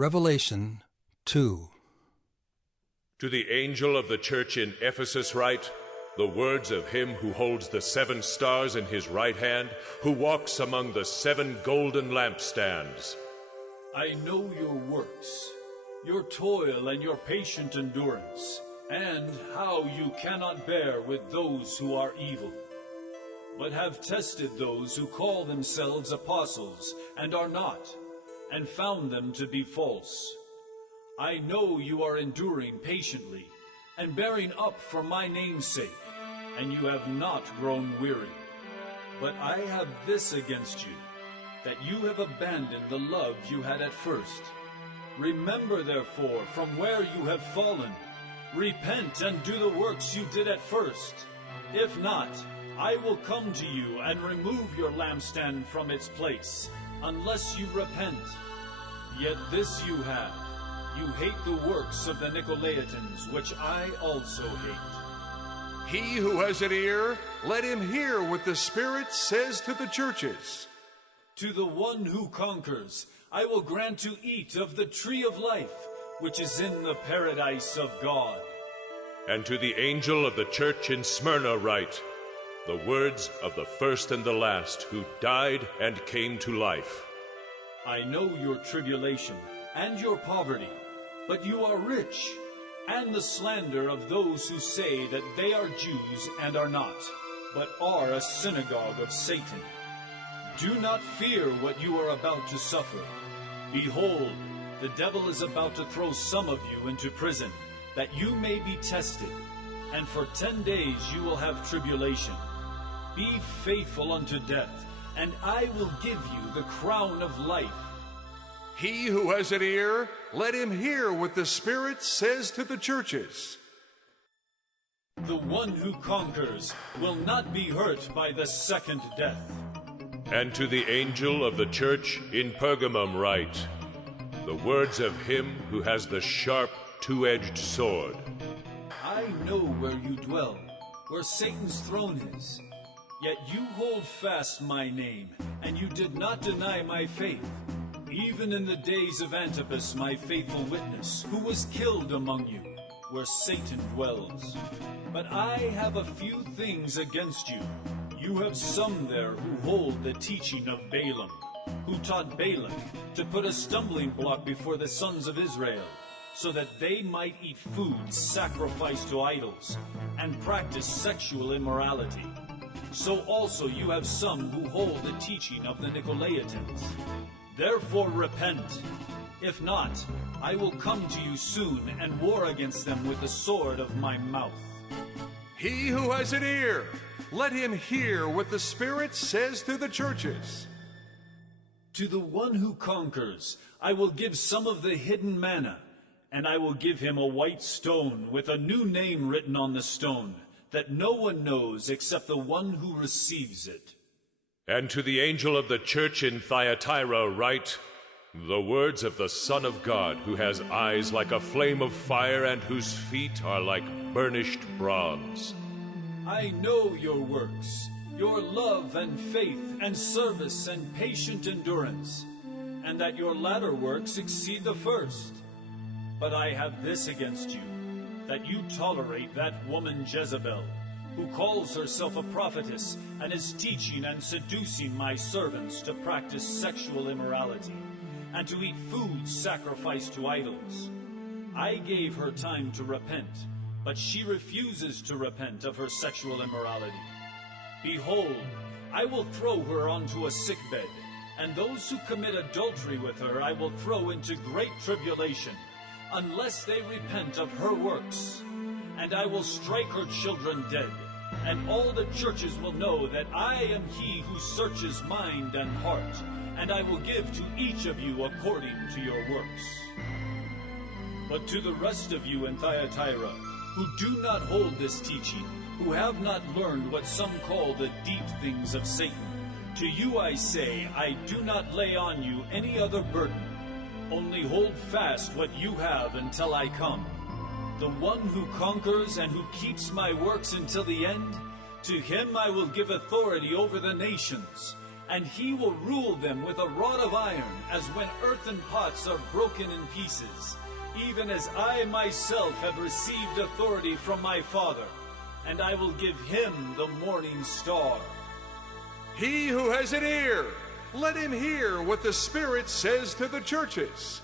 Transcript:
Revelation2. To the angel of the church in Ephesus write, the words of him who holds the 7 stars in his right hand, who walks among the 7 golden lampstands. I know your works, your toil and your patient endurance, and how you cannot bear with those who are evil, but have tested those who call themselves apostles and are not, and found them to be false. I know you are enduring patiently and bearing up for my name's sake, and you have not grown weary. But I have this against you, that you have abandoned the love you had at first. Remember, therefore, from where you have fallen. Repent and do the works you did at first. If not, I will come to you and remove your lampstand from its place, unless you repent. Yet this you have. You hate the works of the Nicolaitans, which I also hate. He who has an ear, let him hear what the Spirit says to the churches. To the one who conquers, I will grant to eat of the tree of life, which is in the paradise of God. And to the angel of the church in Smyrna write, the words of the first and the last, who died and came to life. I know your tribulation and your poverty, but you are rich, and the slander of those who say that they are Jews and are not, but are a synagogue of Satan. Do not fear what you are about to suffer. Behold, the devil is about to throw some of you into prison, that you may be tested, and for 10 days you will have tribulation. Be faithful unto death, and I will give you the crown of life. He who has an ear, let him hear what the Spirit says to the churches. The one who conquers will not be hurt by the second death. And to the angel of the church in Pergamum write, the words of him who has the sharp, 2-edged sword. I know where you dwell, where Satan's throne is. Yet you hold fast my name, and you did not deny my faith, even in the days of Antipas, my faithful witness, who was killed among you, where Satan dwells. But I have a few things against you. You have some there who hold the teaching of Balaam, who taught Balak to put a stumbling block before the sons of Israel, so that they might eat food sacrificed to idols, and practice sexual immorality. So also you have some who hold the teaching of the Nicolaitans. Therefore repent. If not, I will come to you soon and war against them with the sword of my mouth. He who has an ear, let him hear what the Spirit says to the churches. To the one who conquers, I will give some of the hidden manna, and I will give him a white stone with a new name written on the stone, that no one knows except the one who receives it. And to the angel of the church in Thyatira write, the words of the Son of God, who has eyes like a flame of fire and whose feet are like burnished bronze. I know your works, your love and faith and service and patient endurance, and that your latter works exceed the first. But I have this against you, that you tolerate that woman Jezebel, who calls herself a prophetess and is teaching and seducing my servants to practice sexual immorality and to eat food sacrificed to idols. I gave her time to repent, but she refuses to repent of her sexual immorality. Behold, I will throw her onto a sickbed, and those who commit adultery with her I will throw into great tribulation, unless they repent of her works. And I will strike her children dead, and all the churches will know that I am he who searches mind and heart, and I will give to each of you according to your works. But to the rest of you in Thyatira, who do not hold this teaching, who have not learned what some call the deep things of Satan, to you I say, I do not lay on you any other burden. Only hold fast what you have until I come. The one who conquers and who keeps my works until the end, to him I will give authority over the nations, and he will rule them with a rod of iron, as when earthen pots are broken in pieces, even as I myself have received authority from my Father, and I will give him the morning star. He who has an ear, let him hear what the Spirit says to the churches.